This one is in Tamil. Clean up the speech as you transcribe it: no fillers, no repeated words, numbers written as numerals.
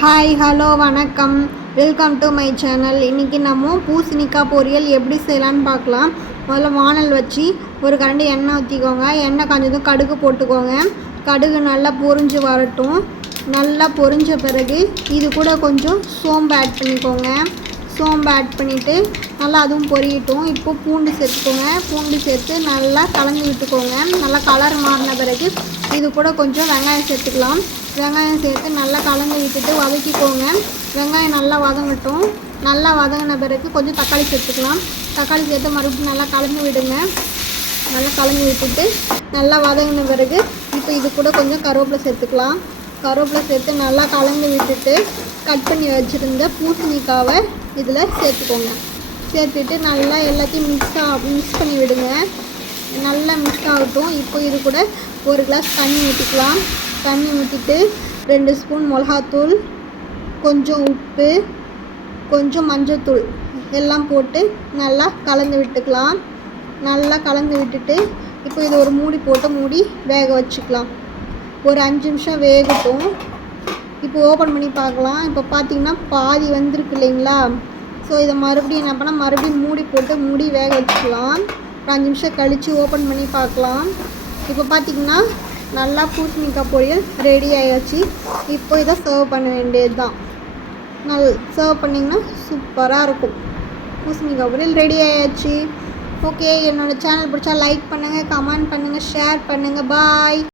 ஹாய் ஹலோ வணக்கம், வெல்கம் டு மை சேனல். இன்றைக்கி நம்ம பூசணிக்காய் பொரியல் எப்படி செய்யலான்னு பார்க்கலாம். முதல்ல வானல் வச்சு ஒரு கரண்டி எண்ணெய் ஊற்றிக்கோங்க. எண்ணெய் காஞ்சதும் கடுகு போட்டுக்கோங்க. கடுகு நல்லா பொரிஞ்சு வரட்டும். நல்லா பொரிஞ்ச பிறகு இது கூட கொஞ்சம் சோம்பு ஆட் பண்ணிக்கோங்க. சோம்பு ஆட் பண்ணிவிட்டு நல்லா அதுவும் பொரியட்டும். இப்போ பூண்டு சேர்த்துக்கோங்க. பூண்டு சேர்த்து நல்லா கலந்து விட்டுக்கோங்க. நல்லா கலர் மாறின பிறகு இது கூட கொஞ்சம் வெங்காயம் சேர்த்துக்கலாம். வெங்காயம் சேர்த்து நல்லா கலந்து விட்டுட்டு வதக்கிக்கோங்க. வெங்காயம் நல்லா வதங்கட்டும். நல்லா வதங்கின பிறகு கொஞ்சம் தக்காளி சேர்த்துக்கலாம். தக்காளி சேர்த்து மறுபடியும் நல்லா கலந்து விடுங்க. நல்லா கலந்து விட்டுட்டு நல்லா வதங்கின பிறகு இப்போ இது கூட கொஞ்சம் கருவேப்பிலை சேர்த்துக்கலாம். கருவேப்பிலை சேர்த்து நல்லா கலந்து விட்டுட்டு கட் பண்ணி வச்சுருந்த பூசணிக்காவை இதில் சேர்த்துக்கோங்க. சேர்த்துட்டு நல்லா எல்லாத்தையும் மிக்ஸ் பண்ணி விடுங்க. நல்லா மிக்ஸ் ஆகட்டும். இப்போ இது கூட ஒரு கிளாஸ் தண்ணி ஊற்றிக்கலாம். தண்ணி ஊற்றிட்டு 2 ஸ்பூன் மிளகாத்தூள், கொஞ்சம் உப்பு, கொஞ்சம் மஞ்சள்தூள் எல்லாம் போட்டு நல்லா கலந்து விட்டுக்கலாம். நல்லா கலந்து விட்டுட்டு இப்போ இது ஒரு மூடி போட்டு மூடி வேக வச்சுக்கலாம். ஒரு 5 நிமிஷம் வேகட்டும். இப்போ ஓப்பன் பண்ணி பார்க்கலாம். இப்போ பார்த்திங்கன்னா பாதி வந்திருக்கு இல்லைங்களா? ஸோ இதை மறுபடியும் என்ன பண்ணால் மறுபடியும் மூடி போட்டு மூடி வேக வச்சுக்கலாம். ஒரு 5 நிமிஷம் கழித்து ஓப்பன் பண்ணி பார்க்கலாம். இப்போ பார்த்திங்கன்னா நல்லா பூசணிக்காய் பொரியல் ரெடி ஆகிடுச்சு. இப்போ இதை சர்வ் பண்ண வேண்டியது தான். சர்வ் பண்ணிங்கன்னா சூப்பராக இருக்கும். பூசணிக்காய் பொரியல் ரெடி ஆகிடுச்சு. ஓகே, என்னோடய சேனல் பிடிச்சா லைக் பண்ணுங்கள், கமெண்ட் பண்ணுங்கள், ஷேர் பண்ணுங்கள். பாய்.